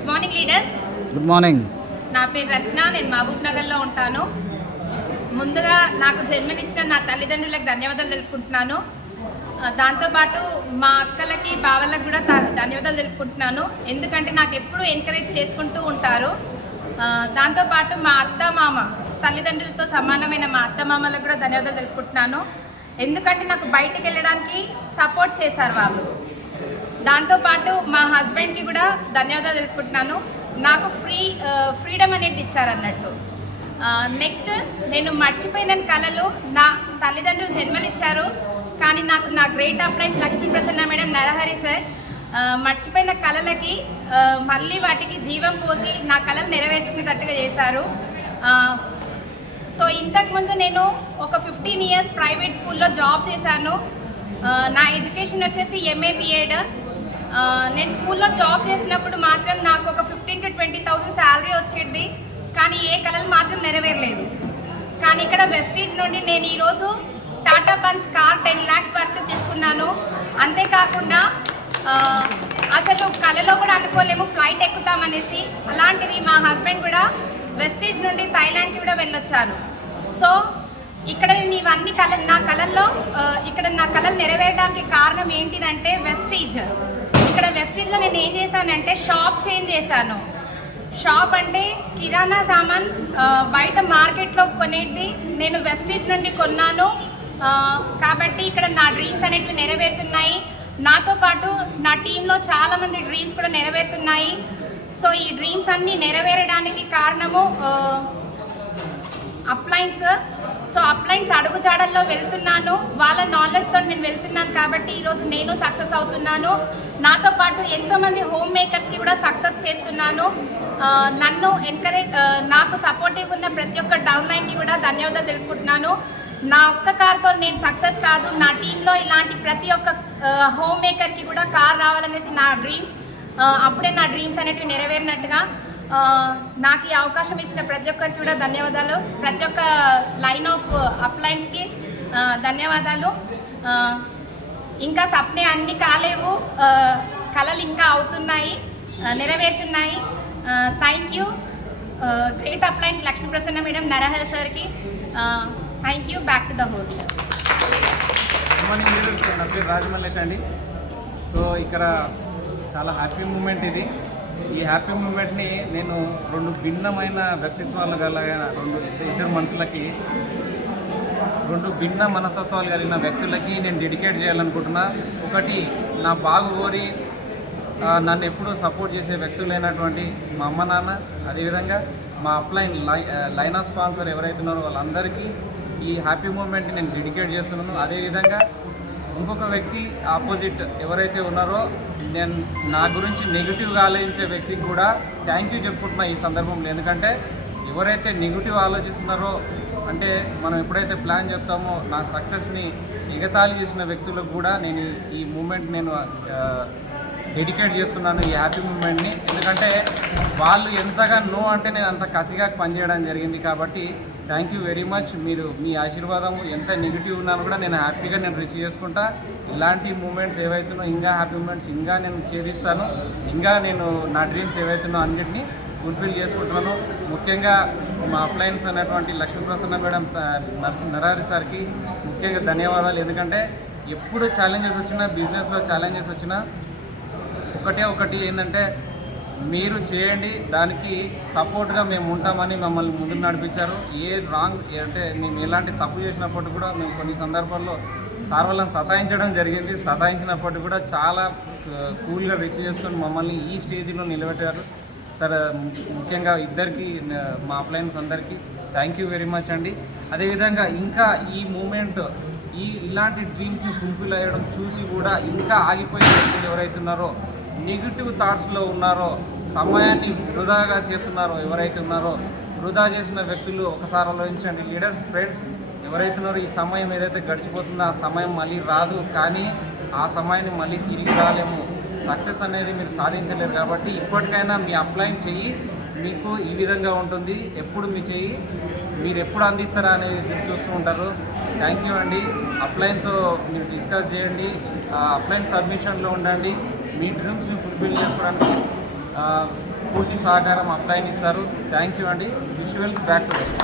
Good morning leaders. Good morning. నా పేరు రచన. నేను మహబూబ్ నగర్లో ఉంటాను. ముందుగా నాకు జన్మనిచ్చిన నా తల్లిదండ్రులకు ధన్యవాదాలు తెలుపుకుంటున్నాను. దాంతోపాటు మా అక్కలకి బావలకు కూడా ధన్యవాదాలు తెలుపుకుంటున్నాను. ఎందుకంటే నాకు ఎప్పుడూ ఎంకరేజ్ చేసుకుంటూ ఉంటారు. దాంతోపాటు మా అత్త మామ, తల్లిదండ్రులతో సమానమైన మా అత్త మామలకు కూడా ధన్యవాదాలు తెలుపుకుంటున్నాను. ఎందుకంటే నాకు బయటకు వెళ్ళడానికి సపోర్ట్ చేశారు వాళ్ళు. దాంతోపాటు మా హస్బెండ్కి కూడా ధన్యవాదాలు తెలుపుకుంటున్నాను. నాకు ఫ్రీడమ్ అనేది ఇచ్చారన్నట్టు. నెక్స్ట్, నేను మర్చిపోయిన కళలు నా తల్లిదండ్రులు జన్మనిచ్చారు. కానీ నాకు నా great appliances Lakshmi Prasanna madam, Narahari sir మర్చిపోయిన కళలకి మళ్ళీ వాటికి జీవం పోసి నా కళలు నెరవేర్చుకునేటట్టుగా చేశారు. సో ఇంతకుముందు నేను ఒక 15 ఇయర్స్ ప్రైవేట్ స్కూల్లో జాబ్ చేశాను. నా ఎడ్యుకేషన్ వచ్చేసి MA BEd. నేను స్కూల్లో జాబ్ చేసినప్పుడు మాత్రం నాకు ఒక 15,000 to 20,000 శాలరీ వచ్చేది. కానీ ఏ కళలు మాత్రం నెరవేరలేదు. కానీ ఇక్కడ వెస్టీజ్ నుండి నేను ఈరోజు టాటా పంచ్ కార్ 10 lakhs వరకు తీసుకున్నాను. అంతేకాకుండా అసలు కళలో కూడా అనుకోలేము ఫ్లైట్ ఎక్కుతామనేసి. అలాంటిది మా హస్బెండ్ కూడా వెస్టీజ్ నుండి థాయిలాండ్కి కూడా వెళ్ళొచ్చారు. సో ఇక్కడ నేను ఇవన్నీ నా కళల్లో ఇక్కడ నా కళలు నెరవేరడానికి కారణం ఏంటిదంటే వెస్టీజ్. ఇక్కడ వెస్టీజ్లో నేను ఏం చేశానంటే షాప్ చేంజ్ చేశాను. షాప్ అంటే కిరాణా సామాన్ బయట మార్కెట్లో కొనేది నేను వెస్టీజ్ నుండి కొన్నాను. కాబట్టి ఇక్కడ నా డ్రీమ్స్ అనేటివి నెరవేరుతున్నాయి. నాతో పాటు నా టీంలో చాలామంది డ్రీమ్స్ కూడా నెరవేరుతున్నాయి. సో ఈ డ్రీమ్స్ అన్నీ నెరవేరడానికి కారణము అప్లైన్స్. సో అప్లైన్స్ అడుగుజాడల్లో వెళ్తున్నాను. వాళ్ళ నాలెడ్జ్తో నేను వెళ్తున్నాను కాబట్టి ఈరోజు నేను సక్సెస్ అవుతున్నాను. నాతో పాటు ఎంతోమంది హోమ్ మేకర్స్కి కూడా సక్సెస్ చేస్తున్నాను. నన్ను ఎంకరేజ్ నాకు సపోర్టివ్గా ఉన్న ప్రతి ఒక్క డౌన్ లైన్కి కూడా ధన్యవాదాలు తెలుపుకుంటున్నాను. నా ఒక్క కార్తో నేను సక్సెస్ కాదు, నా టీంలో ఇలాంటి ప్రతి ఒక్క హోమ్ మేకర్కి కూడా కార్ రావాలనేసి నా డ్రీమ్. అప్పుడే నా డ్రీమ్స్ అనేటివి నెరవేరినట్టుగా. నాకు ఈ అవకాశం ఇచ్చిన ప్రతి ఒక్కరికి కూడా ధన్యవాదాలు. ప్రతి ఒక్క లైన్ ఆఫ్ అప్లైన్స్కి ధన్యవాదాలు. ఇంకా సప్నే అన్నీ కాలేవు, కళలు ఇంకా అవుతున్నాయి, నెరవేరుతున్నాయి. Thank you great appliances Lakshmi Prasanna madam, Narahari సార్కి thank you. Back to the host. Good morning leaders. నా పేరు రాజమల్లేష్ అండి. సో ఇక్కడ చాలా హ్యాపీ మూమెంట్ ఇది. ఈ హ్యాపీ మూమెంట్ని నేను 2 భిన్నమైన వ్యక్తిత్వాలు గల ఇద్దరు మనుషులకి, 2 భిన్న మనస్తత్వాలు కలిగిన వ్యక్తులకి నేను డెడికేట్ చేయాలనుకుంటున్నా. ఒకటి నా బాగు కోరి నన్ను ఎప్పుడూ సపోర్ట్ చేసే వ్యక్తులైనటువంటి మా అమ్మ నాన్న, అదేవిధంగా మా అప్లైన్ లైనా స్పాన్సర్ ఎవరైతే ఉన్నారో వాళ్ళందరికీ ఈ హ్యాపీ మూమెంట్ని నేను డెడికేట్ చేస్తున్నాను. అదేవిధంగా ఇంకొక వ్యక్తి ఆపోజిట్ ఎవరైతే ఉన్నారో నేను నా గురించి నెగిటివ్గా ఆలోచించే వ్యక్తికి కూడా థ్యాంక్ యూ చెప్పుకుంటున్నా ఈ సందర్భంలో. ఎందుకంటే ఎవరైతే నెగిటివ్ ఆలోచిస్తున్నారో అంటే మనం ఎప్పుడైతే ప్లాన్ చెప్తామో నా సక్సెస్ని ఎగతాళి చేసిన వ్యక్తులకు కూడా నేను ఈ మూమెంట్ నేను డెడికేట్ చేస్తున్నాను, ఈ హ్యాపీ మూమెంట్ని. ఎందుకంటే వాళ్ళు ఎంతగా నో అంటే నేను అంత కసిగా పనిచేయడం జరిగింది. కాబట్టి థ్యాంక్ యూ వెరీ మచ్. మీరు మీ ఆశీర్వాదం ఎంత నెగిటివ్ ఉన్నాను కూడా నేను హ్యాపీగా నేను రిసీవ్ చేసుకుంటా. ఇలాంటి మూమెంట్స్ ఏవైతున్నో ఇంకా హ్యాపీ మూమెంట్స్ ఇంకా నేను ఛేదిస్తాను. ఇంకా నేను నా డ్రీమ్స్ ఏవైతున్నో అన్నిటినీ ఫుల్ఫిల్ చేసుకుంటున్నాను. ముఖ్యంగా మా అప్లయన్స్ అనేటువంటి లక్ష్మీ ప్రసన్న మేడం, నరహరి సార్కి ముఖ్యంగా ధన్యవాదాలు. ఎందుకంటే ఎప్పుడు ఛాలెంజెస్ వచ్చినా, బిజినెస్లో ఛాలెంజెస్ వచ్చినా ఒకటి ఏంటంటే మీరు చేయండి, దానికి సపోర్ట్గా మేము ఉంటామని మమ్మల్ని ముందుకు నడిపించారు. ఏ రాంగ్ అంటే మేము ఎలాంటి తప్పు చేసినప్పటికీ కూడా మేము కొన్ని సందర్భాల్లో సార్ వాళ్ళని సతాయించడం జరిగింది. సతాయించినప్పటికీ కూడా చాలా కూల్గా రిసీవ్ చేసుకొని మమ్మల్ని ఈ స్టేజ్లో నిలబెట్టారు. సార్ ముఖ్యంగా ఇద్దరికి, మా అప్లయన్స్ అందరికీ థ్యాంక్ యూ వెరీ మచ్ అండి. అదేవిధంగా ఇంకా ఈ మూమెంట్ ఇలాంటి డ్రీమ్స్ని ఫుల్ఫిల్ అయ్యడం చూసి కూడా ఇంకా ఆగిపోయే వ్యక్తులు ఎవరైతే ఉన్నారో, నెగిటివ్ థాట్స్లో ఉన్నారో, సమయాన్ని వృధాగా చేస్తున్నారో, ఎవరైతే ఉన్నారో వృధా చేసిన వ్యక్తులు ఒకసారి ఆలోచించండి. లీడర్స్, ఫ్రెండ్స్ ఎవరైతే ఉన్నారో ఈ సమయం ఏదైతే గడిచిపోతుందో ఆ సమయం మళ్ళీ రాదు. కానీ ఆ సమయాన్ని మళ్ళీ తిరిగి రాలేము. సక్సెస్ అనేది మీరు సాధించలేరు. కాబట్టి ఇప్పటికైనా మీ అప్లైన్ చెయ్యి మీకు ఈ విధంగా ఉంటుంది. ఎప్పుడు మీ చెయ్యి మీరు ఎప్పుడు అందిస్తారా అనేది ఎదురు చూస్తూ ఉంటారు. థ్యాంక్ యూ అండి. అప్లైన్తో మీరు డిస్కస్ చేయండి, అప్లైన్ సబ్మిషన్లో ఉండండి. మీ డ్రీమ్స్ని ఫుల్ఫిల్ చేసుకోవడానికి పూర్తి సహకారం అప్లైన్ ఇస్తారు. థ్యాంక్ యూ అండి. Visual back to best.